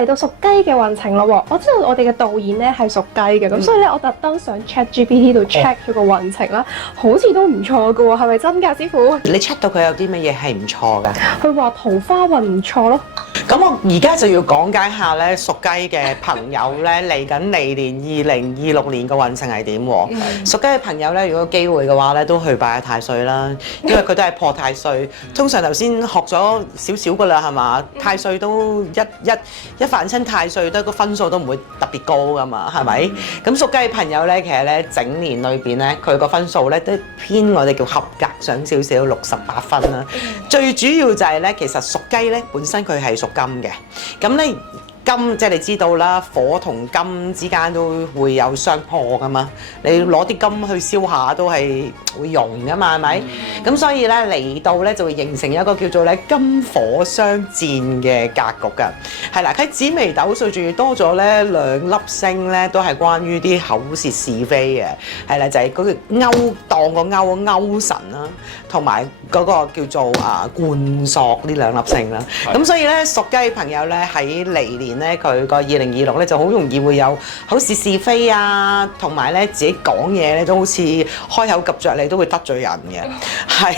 嚟到屬雞嘅運程咯喎，我知道我哋嘅導演咧係屬雞嘅，咁所以咧我特登上 ChatGPT 度 check 佢個運程啦，好似都唔錯㗎喎，係咪真㗎，師傅？你 check 到佢有啲乜嘢係唔錯㗎？佢話桃花運唔錯咯。咁我而家就要講解下咧屬雞嘅朋友咧嚟緊嚟年2026年嘅運程係點喎？屬雞嘅朋友咧，如果有機會嘅話咧，都去拜下太歲啦，因為佢都係破太歲。通常頭先學咗少少㗎啦，係嘛？太歲都一犯親太歲，都個分數都唔會特別高㗎嘛，係咪？咁屬雞嘅朋友咧，其實咧整年裏邊咧，佢個分數咧都偏我哋叫合格上少少68分啦。最主要就係咧，其實屬雞咧本身佢係屬金嘅，咁咧金即係你知道啦，火同金之間都會有相破噶嘛，你攞啲金去燒下都係會溶噶嘛，係咪？咁所以咧嚟到咧就會形成一個叫做咧金火相戰嘅格局㗎，係啦，喺紫微斗數仲要多咗咧2粒星咧，都係關於啲口舌是非嘅，係啦，就係嗰個勾當個勾神啦，同埋嗰個叫做冠索呢2粒星啦，咁所以咧屬雞嘅朋友咧喺嚟年咧佢個2026咧就好容易會有口舌是非啊，同埋咧自己講嘢咧都好似開口及着你都會得罪人嘅，係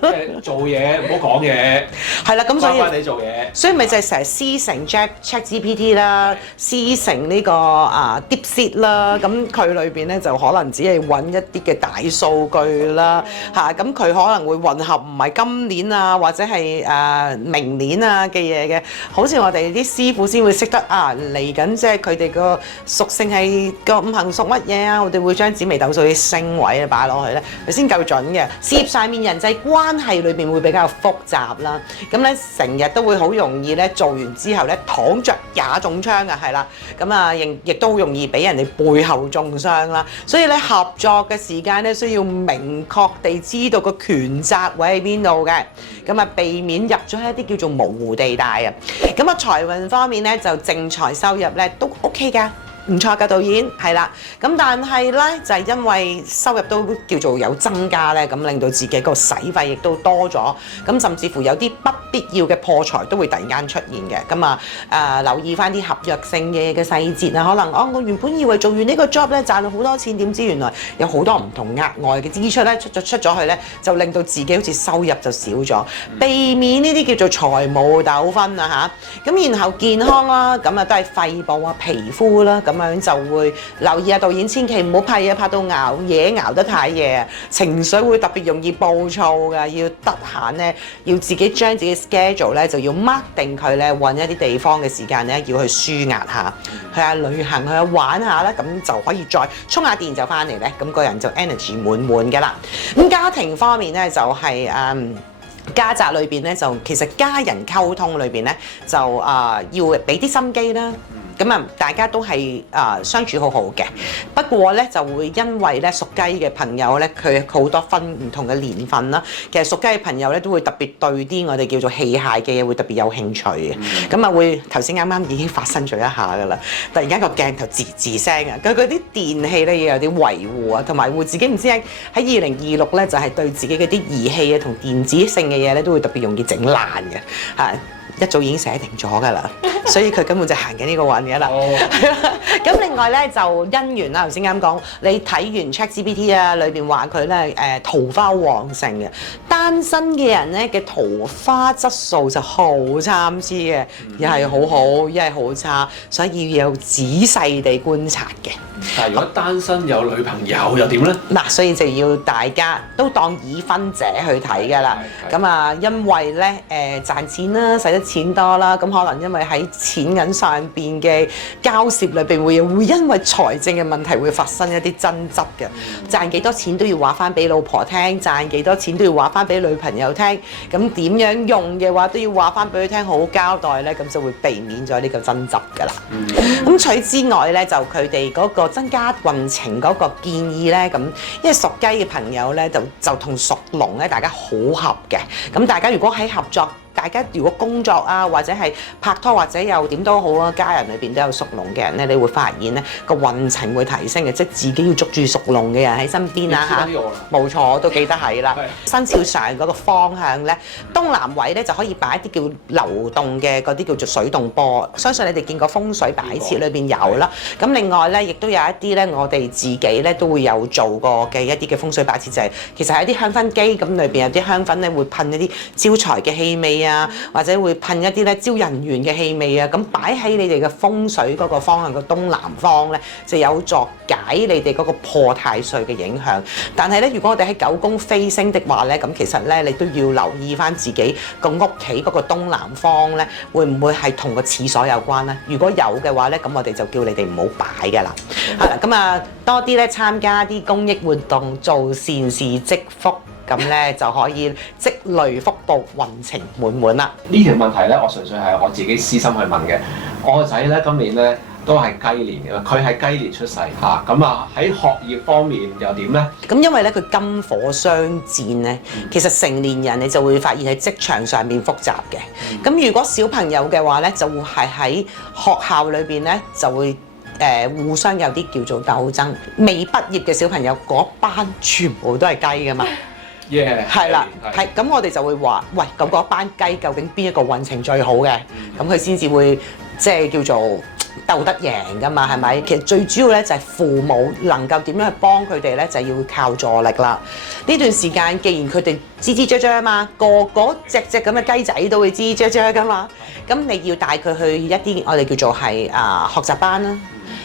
即係做嘢唔好講嘢，係啦，咁所以乖乖地做嘢，所以咪就係成日師承 ChatGPT 啦，師承呢個DeepSeek 啦，咁佢裏邊咧就可能只係揾一啲嘅大數據啦，咁佢可能會混合唔係今年啊或者係明年啊嘅嘢嘅，好似我哋啲師傅先會識得嚟緊，即係佢哋個屬性係個五行屬乜嘢啊，我哋會將紫微斗數啲星位啊擺落去咧，佢先夠準嘅。事業上面人際關係裏邊會比較複雜啦，咁咧成日都會好容易咧做完之後咧躺着也中槍啊，係啦，咁亦都好容易俾人哋背後中傷啦，所以咧合作嘅時間咧需要明確地知道個權責位喺邊度嘅，避免入咗一啲叫做模糊地帶啊，財運方面咧就正財收入咧都 OK 㗎。唔錯㗎，導演係啦，咁但係咧就係因為收入都叫做有增加咧，咁令到自己個使費亦都多咗，咁甚至乎有啲不必要嘅破財都會突然間出現嘅，咁留意翻啲合約性嘅細節啊，可能我原本以為做完呢個 job 咧賺到好多錢，點知原來有好多唔同額外嘅支出咧出咗去咧，就令到自己好似收入就少咗，避免呢啲叫做財務糾紛啊嚇，咁然後健康啦，都係肺部啊、皮膚啦。咁樣就會留意導演千祈唔好拍嘢拍到熬夜，熬得太夜，情緒會特別容易暴躁㗎。要得閒咧，要自己將自己 schedule 咧就要 mark 定佢咧，揾一啲地方嘅時間咧要去舒壓下，去下旅行，去下玩下咧，咁就可以再充下電就翻嚟咧，咁個人就 energy 滿滿㗎啦。咁家庭方面咧就係家宅裏邊咧就其實家人溝通裏邊咧就要俾啲心機啦。大家都係相處好好嘅，不過咧就會因為咧屬雞嘅朋友咧，佢好多分唔同嘅年份啦。其實屬雞嘅朋友咧都會特別對啲我哋叫做器械嘅嘢會特別有興趣嘅。會頭先啱啱已經發生咗一下㗎啦，突然間個鏡頭吱聲啊！佢嗰啲電器咧要有啲維護啊，同埋會自己唔知喺2026咧就係對自己嗰啲儀器啊同電子性嘅嘢咧都會特別容易整爛嘅一早已經寫定咗㗎啦，所以佢根本就行緊呢個運嘅啦。咁另外咧就姻緣啦，頭先啱講，你睇完 ChatGPT 啊，裏邊話佢咧桃花旺盛嘅，單身嘅人咧嘅桃花質素就好參差嘅，一係好好，一係好差，所以要有仔細地觀察嘅。但係如果單身有女朋友又點咧？所以就要大家都當已婚者去睇㗎啦。因為咧賺錢啦，使得錢多啦，咁可能因為喺錢銀上邊嘅交涉裏邊會因為財政嘅問題會發生一啲爭執嘅。賺幾多錢都要話翻俾老婆聽，賺幾多錢都要話翻俾女朋友聽。咁點樣用嘅話都要話翻俾佢聽，好好交代咧，咁就會避免咗呢個爭執㗎啦。咁除之外咧，就佢哋嗰個增加運程嗰個建議咧，咁因為屬雞嘅朋友咧就同屬龍咧，大家好合嘅。咁大家如果喺合作大家如果工作啊，或者係拍拖，或者又點都好啊，家人裏邊都有屬龍嘅人咧，你會發現咧個運程會提升嘅，即係自己要捉住屬龍嘅人喺身邊啊嚇。冇錯，我都記得係啦。生肖上嗰個方向咧，東南位咧就可以擺一啲叫流動嘅嗰啲叫做水動波，相信你哋見過風水擺設裏邊有啦。咁另外咧，亦都有一啲咧，我哋自己咧都會有做過嘅一啲嘅風水擺設，就係其實係一啲香薰機，咁裏邊有啲香薰咧會噴一啲招財嘅氣味啊，或者會噴一啲咧招人緣嘅氣味啊，咁擺喺你哋嘅風水嗰個方向嘅東南方咧，就有助解你哋嗰個破太歲嘅影響。但係咧，如果我哋喺九宮飛星的話咧，咁其實咧你都要留意翻自己個屋企嗰個東南方咧，會唔會係同個廁所有關咧？如果有嘅話咧，咁我哋就叫你哋唔好擺㗎啦。係啦，咁啊多啲咧參加啲公益活動，做善事積福。咁咧就可以積累福報，運程滿滿啦。呢條問題咧，我純粹係我自己私心去問嘅。我個仔咧今年咧都係雞年嘅，佢係雞年出世嚇。咁啊喺學業方面又點咧？咁因為咧佢金火相戰咧，其實成年人你就會發現喺職場上面複雜嘅。咁如果小朋友嘅話咧，就會係喺學校裏邊咧就會。互相有啲叫做鬥爭，未畢業嘅小朋友嗰班全部都係雞㗎嘛。係啦，係咁我哋就會話，喂，咁嗰班雞究竟邊一個運程最好嘅？咁佢先至會即係叫做鬥得贏㗎嘛，係咪？其實最主要咧就係父母能夠點樣去幫佢哋咧，就要靠助力啦。呢段時間既然佢哋吱吱喳喳啊嘛，個隻咁嘅雞仔都會吱吱喳喳㗎嘛，咁你要帶佢去一啲我哋叫做係學習班啦。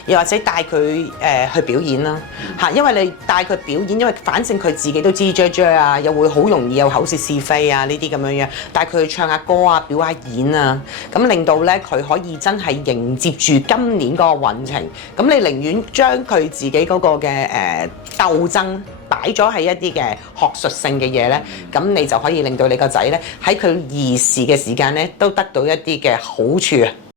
又或者帶佢去表演啦嚇，因為你帶佢表演，因為反正佢自己都知啫啫啊，又會好容易有口舌是非啊呢啲咁樣樣，帶佢去唱下歌啊、表下演啊，咁令到咧佢可以真係迎接住今年嗰個運程。咁你寧願將佢自己嗰個嘅鬥爭擺咗喺一啲嘅學術性嘅嘢咧，咁你就可以令到你個仔咧喺佢兒時嘅時間咧都得到一啲嘅好處啊！